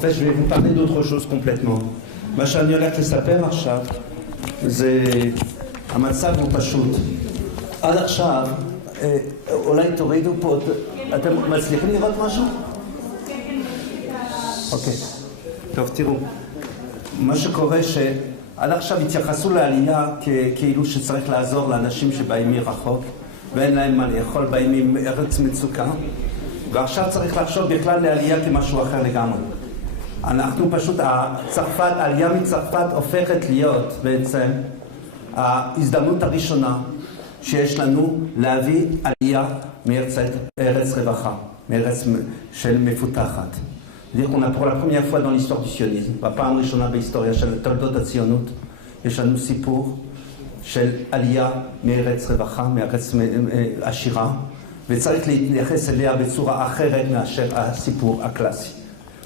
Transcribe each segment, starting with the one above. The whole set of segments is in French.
fait, je vais vous parler d'autre chose complètement. מה שאני הולך לספר עכשיו זה המצב הוא פשוט. עד עכשיו, אולי תורידו פה, אתם מצליחים לראות משהו? אוקיי. טוב, תראו. מה שקורה שעד עכשיו התייחסו לעלייה כאילו שצריך לעזור לאנשים שבאים מרחוק ואין להם מה לאכול, באים עם ארץ מצוקה, ועכשיו צריך לחשוב בכלל לעלייה כמשהו אחר לגמרי. אנחנו פשוט, העלייה מצרפת הופכת להיות בעצם ההזדמנות הראשונה שיש לנו להביא עלייה מארץ רווחה, מארץ של מפותחת. C'est-à-dire qu'on a pour la première fois dans l'histoire du sionisme, בפעם ראשונה בהיסטוריה של תולדות הציונות, יש לנו סיפור של עלייה מארץ רווחה, מארץ עשירה, וצריך להתייחס אליה בצורה אחרת מאשר הסיפור הקלאסי.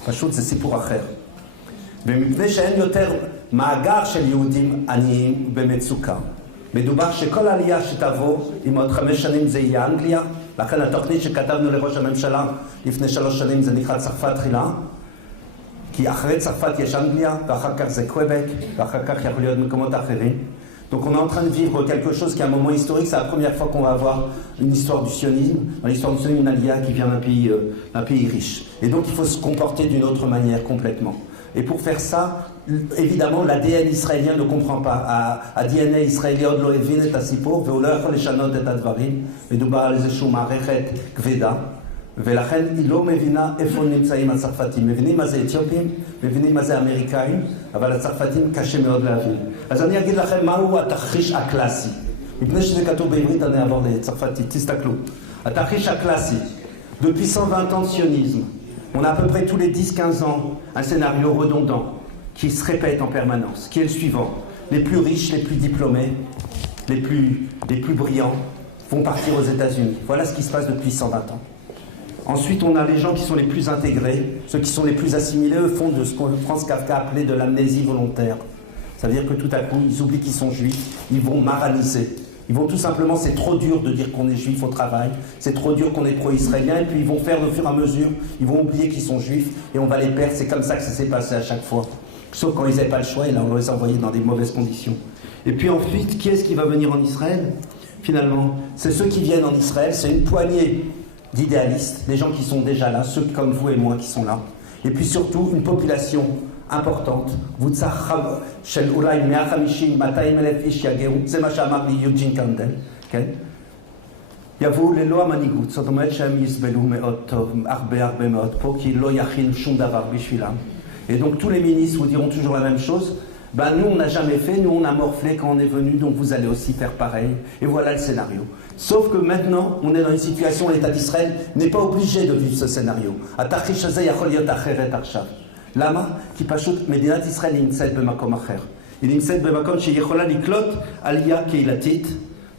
פשוט זה סיפור אחר. ומפני שאין יותר מאגר של יהודים עניים במצוקה, מדובר שכל העלייה שתבוא, עם עוד 5 שנים זה יהיה אנגליה, לכן התוכנית שכתבנו לראש הממשלה לפני 3 שנים זה נקרא צרפת תחילה, כי אחרי צרפת יש אנגליה, ואחר כך זה קוויבק, ואחר כך יכול להיות מקומות אחרים. Donc on est en train de vivre quelque chose qui est un moment historique, c'est la première fois qu'on va avoir une histoire du sionisme, dans l'histoire du sionisme, une alia qui vient d'un pays riche. Et donc il faut se comporter d'une autre manière complètement. Et pour faire ça, évidemment, l'ADN israélien ne comprend pas. ה-DNA הישראלי עוד לא הבין את הסיפור, והוא לא יכול לשנות את הדברים, מדובר על איזושהי מערכת כבדה, ולכן היא לא מבינה איפה נמצאים הצרפתים. מבינים מה זה אתיופים, מבינים מה זה אמריקאים, אבל הצרפתים קשה מאוד להבין. אז אני אגיד לכם מהו התרחיש הקלאסי. מפני שזה כתוב בעברית, אני אעבור לצרפתית, תסתכלו. התרחיש הקלאסי, depuis 120 ans de sionisme, on a à peu près tous les 10-15 ans un scénario redondant qui se répète en permanence, qui est le suivant. Les plus riches, les plus diplômés, les plus brillants vont partir aux États-Unis. Voilà ce qui se passe depuis 120 ans. Ensuite, on a les gens qui sont les plus intégrés, ceux qui sont les plus assimilés, eux font de ce qu'on Franz Kafka appelait de l'amnésie volontaire. Ça veut dire que tout à coup, ils oublient qu'ils sont juifs, ils vont maraniser. Ils vont tout simplement, c'est trop dur de dire qu'on est juif au travail, c'est trop dur qu'on est pro-israélien, et puis ils vont faire au fur et à mesure, ils vont oublier qu'ils sont juifs, et on va les perdre. C'est comme ça que ça s'est passé à chaque fois. Sauf quand ils n'avaient pas le choix, et là on les envoyait dans des mauvaises conditions. Et puis ensuite, qui est-ce qui va venir en Israël? Finalement, c'est ceux qui viennent en Israël, c'est une poignée d'idéalistes, des gens qui sont déjà là, ceux comme vous et moi qui sont là. Et puis surtout, une population importante, קבוצה של אולי 150-200,000 איש יגעו, זה מה שאמר לי יוג'ין קנדל, כן? יבואו ללא המנהיגות, זאת אומרת שהם יסבלו מאוד טוב, הרבה מאוד פה, כי לא יכין שום דבר בשבילם. Et donc tous les ministres vous diront toujours la même chose, ben nous on n'a jamais fait, nous on a morflé quand on est venu, donc vous allez aussi faire pareil. Et voilà le scénario. Sauf que maintenant, on est dans une situation où l'État d'Israël n'est pas obligé de vivre ce scénario. התרחיש הזה יכול להיות אחרת עכשיו. למה? כי פשוט מדינת ישראל נמצאת במקום אחר. היא נמצאת במקום שהיא יכולה לקלוט עלייה קהילתית.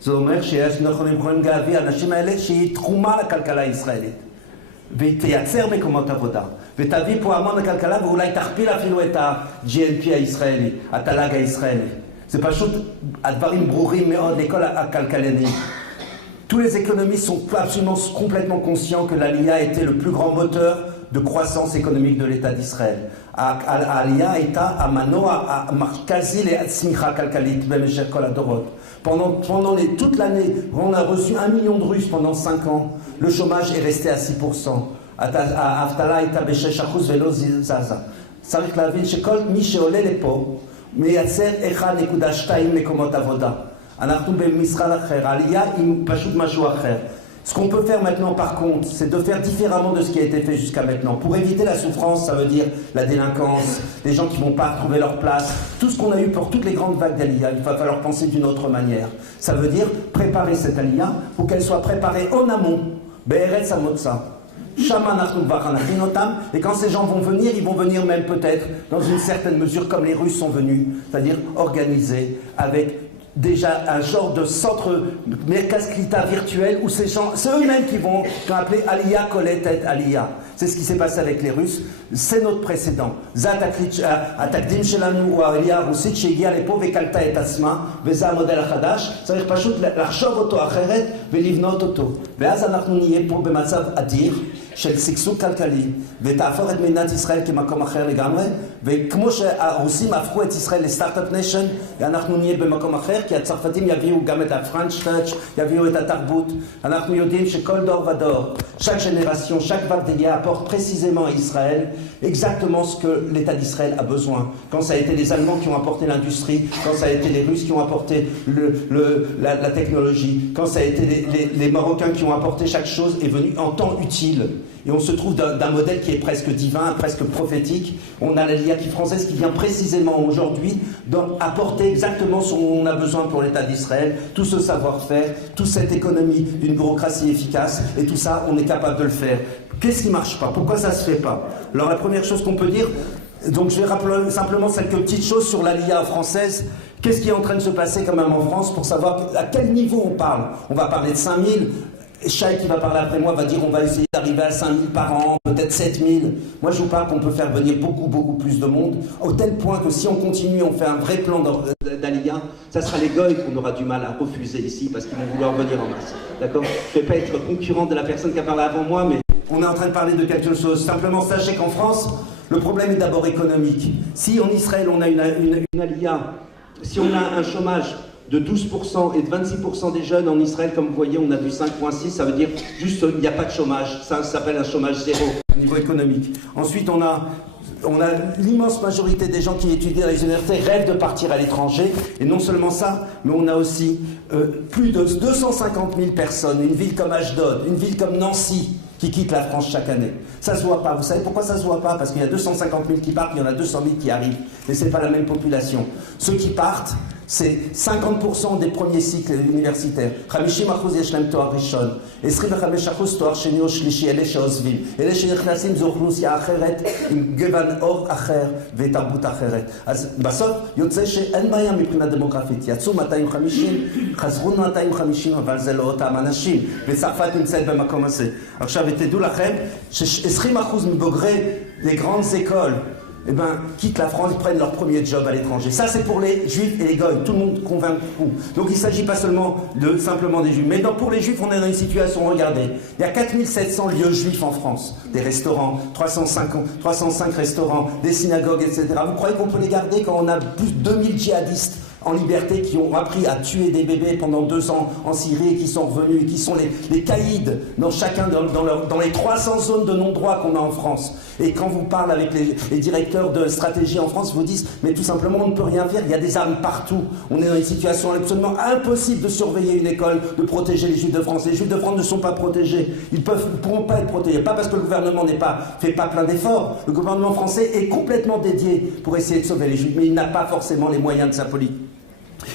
זה אומר שאנחנו יכולים להביא האנשים האלה שהיא תחומה לכלכלה הישראלית. והיא תייצר מקומות עבודה. ותביא פה המון לכלכלה ואולי תכפיל אפילו את ה-GNP הישראלי, התל"ג הישראלי. זה פשוט הדברים ברורים מאוד לכל הכלכלנים. Tous les économistes sont absolument complètement conscients que l'Aliyah était le plus grand moteur de croissance économique de l'État d'Israël. העלייה הייתה המנוע המרכזי לצמיחה כלכלית במשך כל הדורות. Pendant toute l'année, on a reçu 1 million de Russes pendant 5 ans. Le chômage est resté à 6%. האבטלה הייתה ב-6% ולא זזה. צריך להבין שכל מי שעולה לפה מייצר 1.2 מקומות עבודה. אנחנו במשרד אחר, העלייה היא פשוט משהו אחר. Ce qu'on peut faire maintenant par contre, c'est de faire différemment de ce qui a été fait jusqu'à maintenant. Pour éviter la souffrance, ça veut dire la délinquance, les gens qui ne vont pas retrouver leur place, tout ce qu'on a eu pour toutes les grandes vagues d'Aliyah, il va falloir penser d'une autre manière. Ça veut dire préparer cette Aliyah pour qu'elle soit préparée en amont. Be'eretz hamotza. Et quand ces gens vont venir, ils vont venir même peut-être dans une certaine mesure comme les Russes sont venus, c'est-à-dire organisés avec déjà un genre de centre Merkaz Klita virtuel où ces gens, c'est eux-mêmes qui vont appeler Aliyah Koletet Aliyah. C'est ce qui s'est passé avec les Russes, c'est notre précédent. התקדים שלנו הוא העלייה הרוסית שהגיעה לפה וקלטה את עצמה, וזה המודל החדש, צריך פשוט לחשוב אותו אחרת ולבנות אותו. ואז אנחנו נהיה פה במצב אדיר, של שגשוג כלכלי ותהפוך את מדינת ישראל כמקום אחר לגמרי, וכמו שהרוסים הפכו את ישראל לסטארט-אפ ניישן, אנחנו נהיה במקום אחר, כי הצרפתים יביאו גם את הפרנץ' טאץ', יביאו את התרבות. אנחנו יודעים שכל דור ודור, chaque génération, chaque vague d'Elia apporte précisément à Israël exactement ce que l'État d'Israël a besoin. Quand ça a été les Allemands qui ont apporté l'industrie, quand ça a été les Russes qui ont apporté la technologie, quand ça a été les Marocains qui ont apporté chaque chose, est venu en temps utile. Et on se trouve d'un modèle qui est presque divin, presque prophétique. On a la Liaki française qui vient précisément aujourd'hui apporter exactement ce dont on a besoin pour l'État d'Israël, tout ce savoir-faire, toute cette économie d'une bureaucratie efficace, et tout ça, on est capable de le faire. Qu'est-ce qui ne marche pas? Pourquoi ça ne se fait pas? Alors la première chose qu'on peut dire, donc je vais rappeler simplement quelques petites choses sur l'Aliyah française. Qu'est-ce qui est en train de se passer quand même en France pour savoir à quel niveau on parle? On va parler de 5000. Chai qui va parler après moi va dire on va essayer d'arriver à 5000 par an, peut-être 7000. Moi je vous parle qu'on peut faire venir beaucoup plus de monde, au tel point que si on continue, on fait un vrai plan d'Aliyah, ça sera les goïs qu'on aura du mal à refuser ici parce qu'ils vont vouloir venir en masse. D'accord? Je ne vais pas être concurrent de la personne qui a parlé avant moi, mais on est en train de parler de quelque chose. Simplement sachez qu'en France, le problème est d'abord économique. Si en Israël on a une Aliyah, si on a un chômage de 12% et de 26% des jeunes en Israël, comme vous voyez, on a du 5,6, ça veut dire juste qu'il n'y a pas de chômage, ça s'appelle un chômage zéro au niveau économique. Ensuite, on a l'immense majorité des gens qui étudient à les universités rêvent de partir à l'étranger, et non seulement ça, mais on a aussi plus de 250 000 personnes, une ville comme Ashdod, une ville comme Nancy, qui quittent la France chaque année. Ça ne se voit pas. Vous savez pourquoi ça ne se voit pas? Parce qu'il y a 250 000 qui partent, il y en a 200 000 qui arrivent. Mais ce n'est pas la même population. Ceux qui partent, c'est 50% des premiers cycles universitaires. 50% יש להם תואר ראשון. 25% תואר שני או שלישי, אלה שעוזבים. אלה שנכנסים זו אוכלוסייה אחרת, עם גוון אור אחר ותרבות אחרת. אז בסוף יוצא שאין בעיה מבחינה דמוגרפית. יצאו 250, חזרו 250, אבל זה לא אותם אנשים. וצרפת נמצאת במקום הזה. עכשיו, ותדעו לכם ש20% מבוגרי les grandes écoles eh ben, quittent la France, ils prennent leur premier job à l'étranger. Ça, c'est pour les juifs et les goïs. Tout le monde convainc beaucoup. Donc, il ne s'agit pas seulement simplement des juifs. Mais pour les juifs, on est dans une situation, regardez, il y a 4700 lieux juifs en France. Des restaurants, 305 restaurants, des synagogues, etc. Vous croyez qu'on peut les garder quand on a plus de 2000 djihadistes en liberté qui ont appris à tuer des bébés pendant 2 ans en Syrie et qui sont revenus et qui sont les caïds dans les 300 zones de non-droit qu'on a en France. Et quand vous parlez avec les directeurs de stratégie en France, ils vous disent mais tout simplement on ne peut rien faire, il y a des armes partout. On est dans une situation absolument impossible de surveiller une école, de protéger les Juifs de France. Les Juifs de France ne sont pas protégés. Ils ne pourront pas être protégés. Pas parce que le gouvernement ne fait pas plein d'efforts. Le gouvernement français est complètement dédié pour essayer de sauver les Juifs, mais il n'a pas forcément les moyens de sa politique.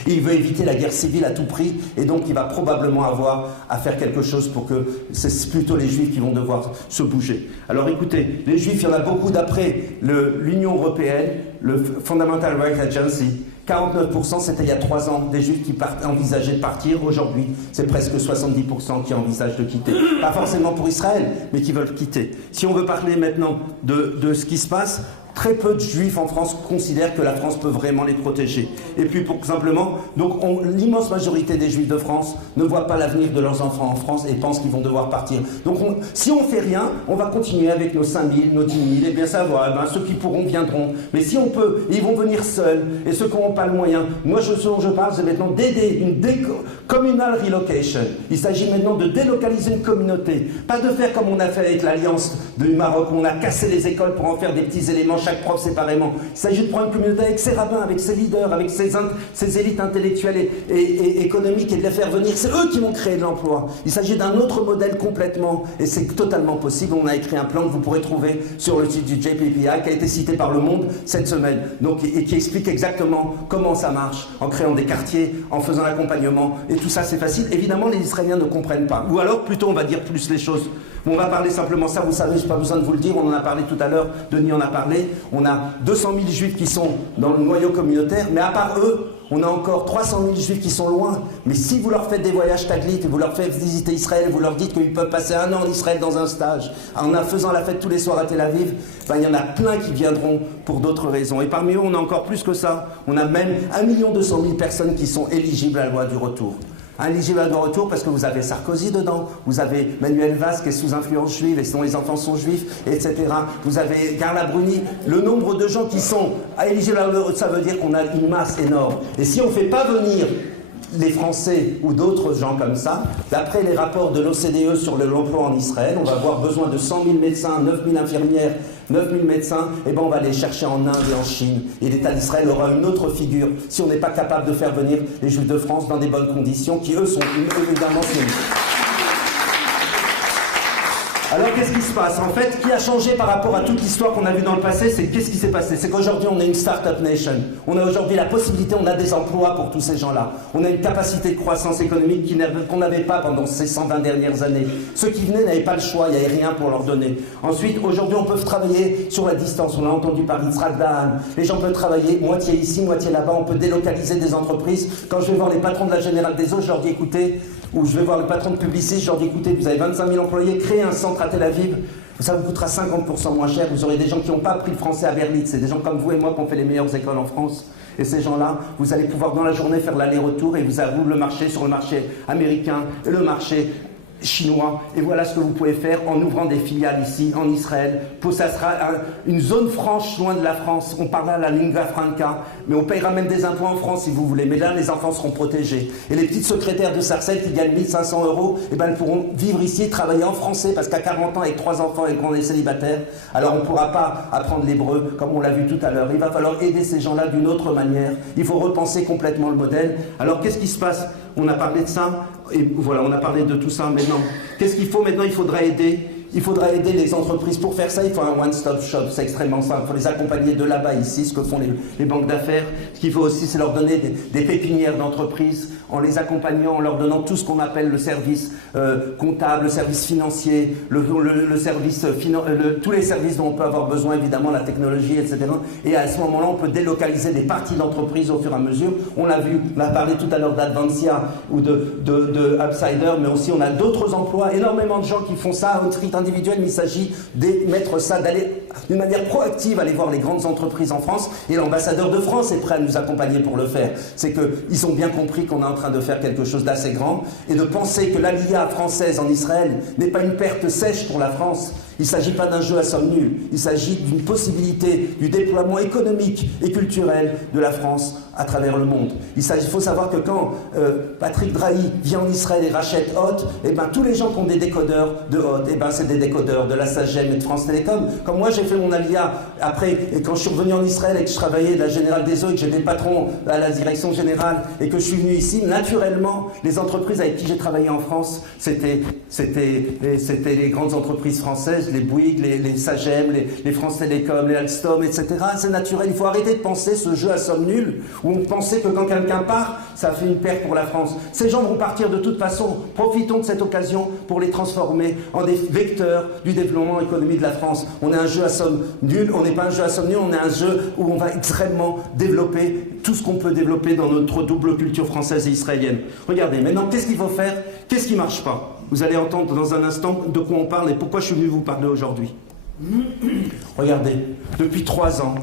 Il veut éviter la guerre civile à tout prix, et donc il va probablement avoir à faire quelque chose pour que c'est plutôt les Juifs qui vont devoir se bouger. Alors écoutez, les Juifs, il y en a beaucoup d'après l'Union européenne, le Fundamental Rights Agency. 49% c'était il y a 3 ans des Juifs qui envisageaient de partir. Aujourd'hui, c'est presque 70% qui envisagent de quitter. Pas forcément pour Israël, mais qui veulent quitter. Si on veut parler maintenant de ce qui se passe, très peu de Juifs en France considèrent que la France peut vraiment les protéger. Et puis, pour simplement, donc l'immense majorité des Juifs de France ne voient pas l'avenir de leurs enfants en France et pensent qu'ils vont devoir partir. Donc, si on ne fait rien, on va continuer avec nos 5000, nos 10 000, et bien savoir, ceux qui pourront viendront. Mais si on peut, ils vont venir seuls, et ceux qui n'auront pas le moyen. Moi, ce dont je parle, c'est maintenant d'aider une communal relocation. Il s'agit maintenant de délocaliser une communauté. Pas de faire comme on a fait avec l'Alliance du Maroc, où on a cassé les écoles pour en faire des petits éléments, chaque prof séparément. Il s'agit de prendre une communauté avec ses rabbins, avec ses leaders, avec ses élites intellectuelles et économiques, et de les faire venir. C'est eux qui vont créer de l'emploi. Il s'agit d'un autre modèle complètement, et c'est totalement possible. On a écrit un plan que vous pourrez trouver sur le site du JPPI, qui a été cité par Le Monde cette semaine, donc, et qui explique exactement comment ça marche, en créant des quartiers, en faisant l'accompagnement, et tout ça c'est facile. Évidemment, les Israéliens ne comprennent pas. Ou alors, plutôt, on va dire plus les choses. On va parler simplement ça, vous savez, je n'ai pas besoin de vous le dire, on en a parlé tout à l'heure, Denis en a parlé. On a 200 000 Juifs qui sont dans le noyau communautaire, mais à part eux, on a encore 300 000 Juifs qui sont loin. Mais si vous leur faites des voyages Taglit et vous leur faites visiter Israël, vous leur dites qu'ils peuvent passer 1 an en Israël dans un stage, en faisant la fête tous les soirs à Tel Aviv, il y en a plein qui viendront pour d'autres raisons. Et parmi eux, on a encore plus que ça. On a même 1 200 000 personnes qui sont éligibles à la loi du retour. Éligible à de retour parce que vous avez Sarkozy dedans, vous avez Manuel Valls qui est sous influence juive et dont les enfants sont juifs, etc. Vous avez Carla Bruni. Le nombre de gens qui sont éligibles à l'euro, ça veut dire qu'on a une masse énorme. Et si on ne fait pas venir les Français ou d'autres gens comme ça, d'après les rapports de l'OCDE sur l'emploi en Israël, on va avoir besoin de 100 000 médecins, 9 000 infirmières, 9 000 médecins, et ben on va les chercher en Inde et en Chine. Et l'État d'Israël aura une autre figure si on n'est pas capable de faire venir les Juifs de France dans des bonnes conditions, qui eux sont évidemment sinistres. Alors qu'est-ce qui se passe? En fait, qui a changé par rapport à toute l'histoire qu'on a vue dans le passé, c'est qu'est-ce qui s'est passé? C'est qu'aujourd'hui on est une start-up nation. On a aujourd'hui la possibilité, on a des emplois pour tous ces gens-là. On a une capacité de croissance économique qu'on n'avait pas pendant ces 120 dernières années. Ceux qui venaient n'avaient pas le choix, il n'y avait rien pour leur donner. Ensuite, aujourd'hui on peut travailler sur la distance. On a entendu par Yitzhak Dahan. Les gens peuvent travailler moitié ici, moitié là-bas. On peut délocaliser des entreprises. Quand je vais voir les patrons de la Générale des Eaux, je leur dis écoutez, ou je vais voir le patron de Publicis, je leur dis écoutez, vous avez 25 000 employés, créez un centre à Tel Aviv, ça vous coûtera 50% moins cher, vous aurez des gens qui n'ont pas appris le français à Berlitz, c'est des gens comme vous et moi qui ont fait les meilleures écoles en France. Et ces gens-là, vous allez pouvoir dans la journée faire l'aller-retour et vous avez le marché sur le marché américain et le marché chinois. Et voilà ce que vous pouvez faire en ouvrant des filiales ici, en Israël. Ça sera une zone franche loin de la France. On parlera la lingua franca, mais on payera même des impôts en France si vous voulez. Mais là, les enfants seront protégés. Et les petites secrétaires de Sarcelles qui gagnent 1 500 €, eh ben, elles pourront vivre ici et travailler en français parce qu'à 40 ans, avec 3 enfants et qu'on est célibataire, alors on ne pourra pas apprendre l'hébreu comme on l'a vu tout à l'heure. Il va falloir aider ces gens-là d'une autre manière. Il faut repenser complètement le modèle. Alors qu'est-ce qui se passe? On a parlé de ça, et voilà, on a parlé de tout ça maintenant. Qu'est-ce qu'il faut maintenant? Il faudra aider. Il faudra aider les entreprises. Pour faire ça, il faut un one-stop shop. C'est extrêmement simple. Il faut les accompagner de là-bas, ici, ce que font les banques d'affaires. Ce qu'il faut aussi, c'est leur donner des pépinières d'entreprise, en les accompagnant, en leur donnant tout ce qu'on appelle le service comptable, le service financier, le service tous les services dont on peut avoir besoin, évidemment, la technologie, etc. Et à ce moment-là, on peut délocaliser des parties d'entreprise au fur et à mesure. On l'a vu, on a parlé tout à l'heure d'Advancia ou de Upsider, mais aussi on a d'autres emplois, énormément de gens qui font ça au titre individuel, mais il s'agit de mettre ça, d'aller d'une manière proactive, aller voir les grandes entreprises en France, et l'ambassadeur de France est prêt à nous accompagner pour le faire. C'est qu'ils ont bien compris qu'on est en train de faire quelque chose d'assez grand, et de penser que l'ALIA française en Israël n'est pas une perte sèche pour la France. Il ne s'agit pas d'un jeu à somme nulle, il s'agit d'une possibilité du déploiement économique et culturel de la France à travers le monde. Il faut savoir que quand Patrick Drahi vient en Israël et rachète Hot, eh ben, tous les gens qui ont des décodeurs de Hot, eh ben, c'est des décodeurs de la SAGEM et de France Télécom. Comme moi, j'ai fait mon alia après, et quand je suis revenu en Israël et que je travaillais de la Générale des Eaux et que j'étais patron à la direction générale et que je suis venu ici, naturellement, les entreprises avec qui j'ai travaillé en France, c'était les grandes entreprises françaises, les Bouygues, les SAGEM, les France Télécom, les Alstom, etc. C'est naturel. Il faut arrêter de penser ce jeu à somme nulle où on pensait que quand quelqu'un part, ça fait une perte pour la France. Ces gens vont partir de toute façon. Profitons de cette occasion pour les transformer en des vecteurs du développement économique de la France. On est un jeu à somme nulle, on n'est pas un jeu à somme nulle, on est un jeu où on va extrêmement développer tout ce qu'on peut développer dans notre double culture française et israélienne. Regardez, maintenant, qu'est-ce qu'il faut faire? Qu'est-ce qui ne marche pas? Vous allez entendre dans un instant de quoi on parle et pourquoi je suis venu vous parler aujourd'hui. Regardez, depuis 3 ans,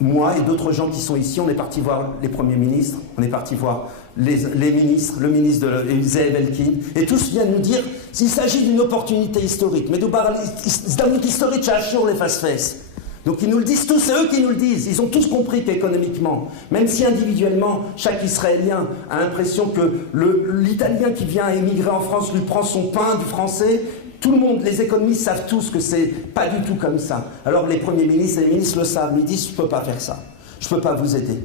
moi et d'autres gens qui sont ici, on est parti voir les premiers ministres, on est parti voir les ministres, le ministre de Zeev Elkin, et tous viennent nous dire s'il s'agit d'une opportunité historique. Mais d'abord, historique, ça assure les face-face. Donc ils nous le disent tous, c'est eux qui nous le disent. Ils ont tous compris qu'économiquement, même si individuellement, chaque Israélien a l'impression que l'Italien qui vient émigrer en France lui prend son pain du français, tout le monde, les économistes savent tous que c'est pas du tout comme ça. Alors les premiers ministres et les ministres le savent, mais ils disent je peux pas faire ça, je peux pas vous aider.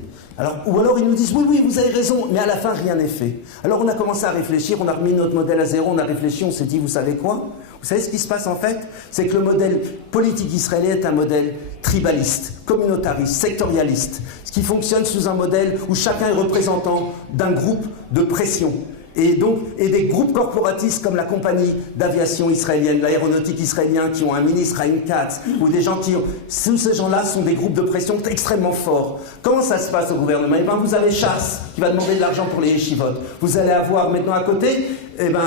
Ou alors ils nous disent oui, vous avez raison, mais à la fin rien n'est fait. Alors on a commencé à réfléchir, on a remis notre modèle à zéro, on a réfléchi, on s'est dit vous savez quoi? Vous savez ce qui se passe en fait? C'est que le modèle politique israélien est un modèle tribaliste, communautariste, sectorialiste, ce qui fonctionne sous un modèle où chacun est représentant d'un groupe de pression. Et des groupes corporatistes comme la compagnie d'aviation israélienne, l'aéronautique israélien, qui ont un ministre, Chaim Katz, ou des gens qui ont... Tous ces gens-là sont des groupes de pression extrêmement forts. Comment ça se passe au gouvernement? Eh bien, vous avez Chasse, qui va demander de l'argent pour les yeshivot. Vous allez avoir maintenant à côté, eh ben,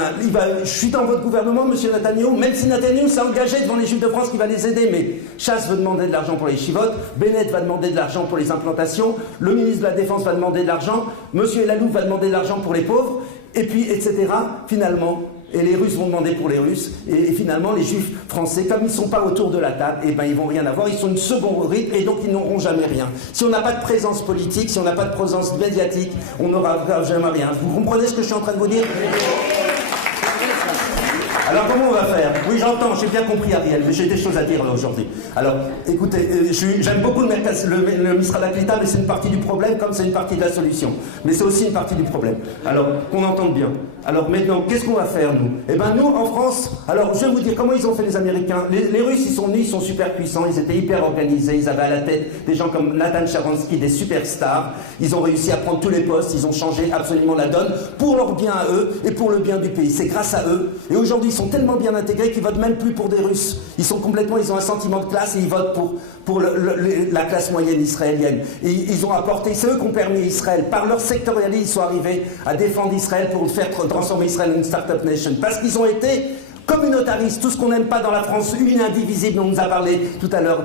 je suis dans votre gouvernement, monsieur Netanyahou, même si Netanyahou s'est engagé devant les Juifs de France qui va les aider, mais Chasse veut demander de l'argent pour les yeshivot, Bennett va demander de l'argent pour les implantations, le ministre de la Défense va demander de l'argent, monsieur Elalouf va demander de l'argent pour les pauvres. et puis, etc., finalement, et les Russes vont demander pour les Russes, et finalement, les Juifs français, comme ils ne sont pas autour de la table, eh ben, ils vont rien avoir, ils sont une seconde rythme, et donc ils n'auront jamais rien. Si on n'a pas de présence politique, si on n'a pas de présence médiatique, on n'aura jamais rien. Vous comprenez ce que je suis en train de vous dire ? Alors comment on va faire? Oui, j'entends, j'ai bien compris Ariel, mais j'ai des choses à dire là aujourd'hui. Alors, écoutez, j'aime beaucoup le Mistral Aklita, mais c'est une partie du problème comme c'est une partie de la solution. Mais c'est aussi une partie du problème. Alors, qu'on entende bien. Alors maintenant, qu'est-ce qu'on va faire, nous? Eh bien, nous, en France, alors je vais vous dire comment ils ont fait les Américains. Les Russes, ils sont venus, ils sont super puissants, ils étaient hyper organisés, ils avaient à la tête des gens comme Nathan Sharansky, des superstars. Ils ont réussi à prendre tous les postes, ils ont changé absolument la donne pour leur bien à eux et pour le bien du pays. C'est grâce à eux. Et aujourd'hui, ils sont tellement bien intégrés qu'ils votent même plus pour des Russes. Ils ont un sentiment de classe et ils votent pour la classe moyenne israélienne. Et ils ont apporté, c'est eux qui ont permis Israël, par leur sectorialisme, ils sont arrivés à défendre Israël pour faire transformer Israël en une start-up nation. Parce qu'ils ont été communautaristes, tout ce qu'on n'aime pas dans la France, une indivisible dont nous a parlé tout à l'heure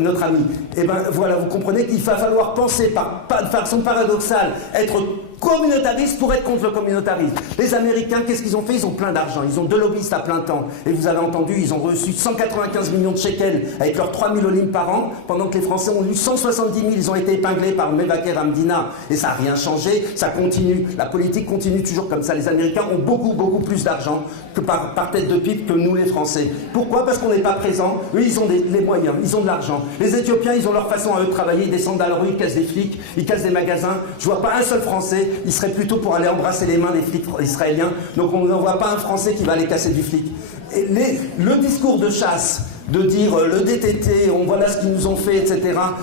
notre ami. Et bien voilà, vous comprenez qu'il va falloir penser de façon paradoxale, être communautariste pour être contre le communautarisme. Les Américains, qu'est-ce qu'ils ont fait? Ils ont plein d'argent, ils ont 2 lobbyistes à plein temps. Et vous avez entendu, ils ont reçu 195 millions de shekels avec leurs 3 000 olim par an, pendant que les Français ont eu 170 000, ils ont été épinglés par Mevaker Amdina. Et ça n'a rien changé, ça continue. La politique continue toujours comme ça. Les Américains ont beaucoup plus d'argent que par tête de pipe que nous les Français. Pourquoi? Parce qu'on n'est pas présents. Eux, ils ont les moyens, ils ont de l'argent. Les Éthiopiens, ils ont leur façon à eux de travailler, ils descendent dans la rue, ils cassent des flics, ils cassent des magasins. Je vois pas un seul Français, il serait plutôt pour aller embrasser les mains des flics israéliens. Donc on n'en voit pas un Français qui va aller casser du flic. Et le discours de chasse, de dire le DTT, on voilà ce qu'ils nous ont fait, etc.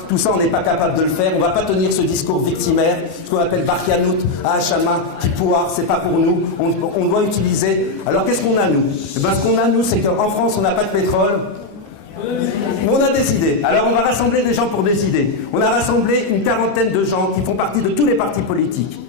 Tout ça, on n'est pas capable de le faire. On ne va pas tenir ce discours victimaire, ce qu'on appelle Barkianout, à Hachama, qui pouvoir, c'est pas pour nous. On doit utiliser. Alors qu'est-ce qu'on a, nous? Eh ben, ce qu'on a, nous, c'est qu'en France, on n'a pas de pétrole. On a des idées. Alors on va rassembler des gens pour des idées. On a rassemblé une quarantaine de gens qui font partie de tous les partis politiques.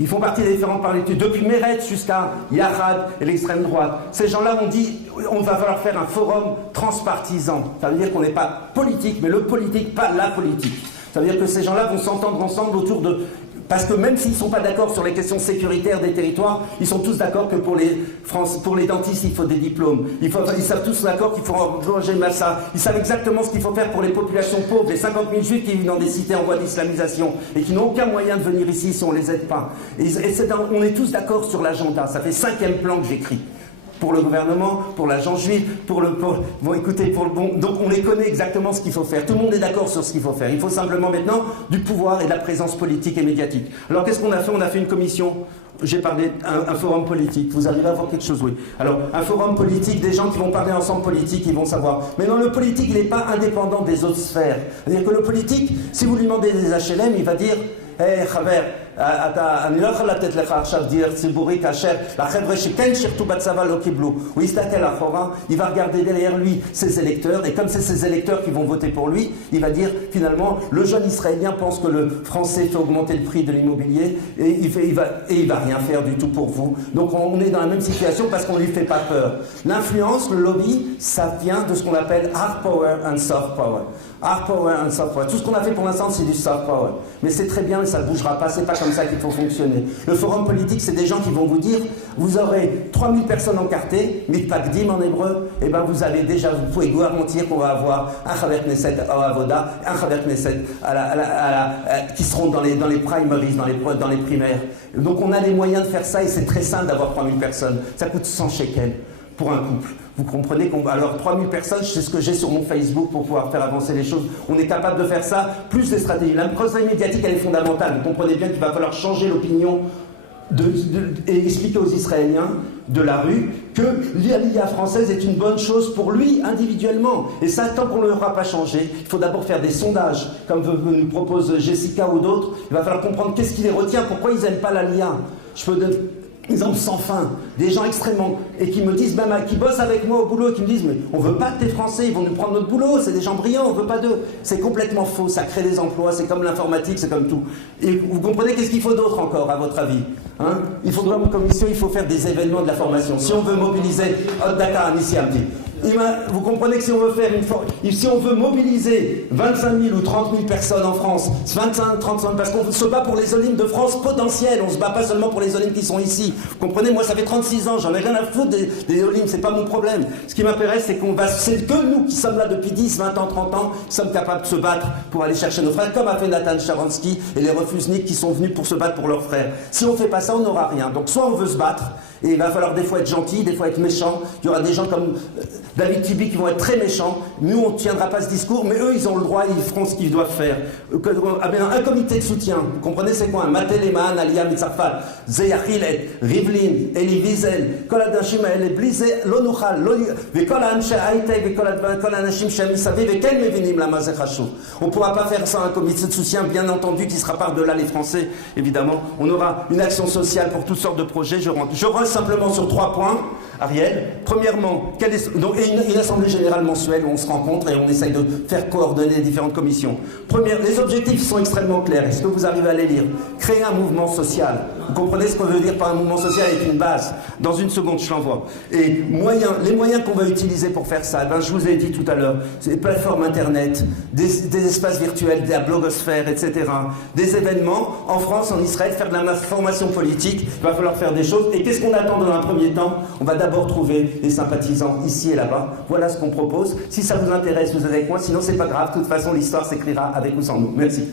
Ils font partie des différents partis, depuis Meretz jusqu'à Yachad et l'extrême droite. Ces gens-là ont dit, on va falloir faire un forum transpartisan. Ça veut dire qu'on n'est pas politique, mais le politique, pas la politique. Ça veut dire que ces gens-là vont s'entendre ensemble autour de... Parce que même s'ils ne sont pas d'accord sur les questions sécuritaires des territoires, ils sont tous d'accord que pour les dentistes, il faut des diplômes. Ils savent tous d'accord qu'il faut engager Massa. Ils savent exactement ce qu'il faut faire pour les populations pauvres, les 50 000 juifs qui vivent dans des cités en voie d'islamisation et qui n'ont aucun moyen de venir ici si on ne les aide pas. On est tous d'accord sur l'agenda. Ça fait 5e plan que j'écris. Pour le gouvernement, pour l'agent juif, donc on les connaît exactement ce qu'il faut faire. Tout le monde est d'accord sur ce qu'il faut faire. Il faut simplement maintenant du pouvoir et de la présence politique et médiatique. Alors qu'est-ce qu'on a fait? On a fait une commission. J'ai parlé un forum politique. Vous arrivez à voir quelque chose, oui. Alors, un forum politique, des gens qui vont parler ensemble politique, ils vont savoir. Mais non, le politique, il n'est pas indépendant des autres sphères. C'est-à-dire que le politique, si vous lui demandez des HLM, il va dire hey, Khaber, אני לא יכול לתת לך עכשיו דיור ציבורי כאשר לחבר'ה שכן שירתו בצבא לא קיבלו. הוא יסתכל אחורה, il va regarder derrière lui ses électeurs, et comme c'est ses électeurs qui vont voter pour lui, il va dire finalement, le jeune israélien pense que le français fait augmenter le prix de l'immobilier et il va rien faire du tout pour vous. Donc on est dans la même situation parce qu'on ne lui fait pas peur. L'influence, le lobby, ça vient de ce qu'on appelle hard power and soft power. Hard power and soft power. Tout ce qu'on a fait pour l'instant, c'est du soft power. Mais c'est très bien, mais ça ne bougera pas, c'est pas comme ça qu'il faut fonctionner. Le forum politique, c'est des gens qui vont vous dire, vous aurez 3000 personnes encartées, mitpakdim en hébreu, et ben vous pouvez garantir qu'on va avoir un Chaver Knesset à Avoda, un Chaver Knesset qui seront dans les primaries, dans les primaires. Donc on a les moyens de faire ça, et c'est très simple d'avoir 3000 personnes. Ça coûte 100 shekels pour un couple. Vous comprenez alors 3000 personnes, c'est ce que j'ai sur mon Facebook pour pouvoir faire avancer les choses. On est capable de faire ça, plus des stratégies. La procédure médiatique, elle est fondamentale. Vous comprenez bien qu'il va falloir changer l'opinion et expliquer aux Israéliens de la rue que l'Aliyah française est une bonne chose pour lui individuellement. Et ça, tant qu'on ne l'aura pas changé, il faut d'abord faire des sondages, comme nous propose Jessica ou d'autres. Il va falloir comprendre qu'est-ce qui les retient, pourquoi ils n'aiment pas l'Aliyah. Je peux donner exemple sans fin, des gens extrêmement, et qui me disent, même qui bossent avec moi au boulot, qui me disent, mais on veut pas que tes Français, ils vont nous prendre notre boulot, c'est des gens brillants, on veut pas d'eux. C'est complètement faux, ça crée des emplois, c'est comme l'informatique, c'est comme tout. Et vous comprenez qu'est-ce qu'il faut d'autre encore, à votre avis? Il faut, comme commission, il faut faire des événements de la formation. Si on veut mobiliser, Dakar, Nissi Amdi. Vous comprenez que si on veut faire si on veut mobiliser 25 000 ou 30 000 personnes en France, 25, 35, parce qu'on se bat pour les Olympiques de France potentielles, on ne se bat pas seulement pour les Olympiques qui sont ici. Vous comprenez, moi ça fait 36 ans, j'en ai rien à foutre des Olympiques, c'est pas mon problème. Ce qui m'intéresse, c'est que nous qui sommes là depuis 10, 20 ans, 30 ans, qui sommes capables de se battre pour aller chercher nos frères, comme a fait Nathan Sharansky et les refusniks qui sont venus pour se battre pour leurs frères. Si on ne fait pas ça, on n'aura rien. Donc soit on veut se battre, et il va falloir des fois être gentil, des fois être méchant. Il y aura des gens comme David Tibi qui vont être très méchants. Nous, on ne tiendra pas ce discours, mais eux, ils ont le droit, ils feront ce qu'ils doivent faire. Un comité de soutien, vous comprenez c'est quoi? Maté Lehman, Alia Mitzarfat, Zeyachilet, Rivlin, Eli Wiesel, Kol Adashim Haele, Blize, Lo Nuchal, Vekol Anshe Hightech, Vekol Anashim Shem Isavi, Vekel Mevinim Lama Ze Chashuv. On ne pourra pas faire ça un comité de soutien, bien entendu, qui sera par-delà les Français, évidemment. On aura une action sociale pour toutes sortes de projets. Je rentre simplement sur 3 points, Ariel. Premièrement, une assemblée générale mensuelle où on se rencontre et on essaye de faire coordonner les différentes commissions. Les objectifs sont extrêmement clairs. Est-ce que vous arrivez à les lire? Créer un mouvement social. Vous comprenez ce qu'on veut dire par un mouvement social avec une base? Dans une seconde, je l'envoie. Et les moyens qu'on va utiliser pour faire ça, je vous ai dit tout à l'heure, c'est des plateformes internet, des espaces virtuels, de la blogosphère, etc. Des événements en France, en Israël, faire de la formation politique. Il va falloir faire des choses. Et qu'est-ce qu'on attend dans un premier temps? On va d'abord trouver des sympathisants ici et là-bas. Voilà ce qu'on propose. Si ça vous intéresse, vous êtes avec moi. Sinon, c'est pas grave. De toute façon, l'histoire s'écrira avec ou sans nous. Merci.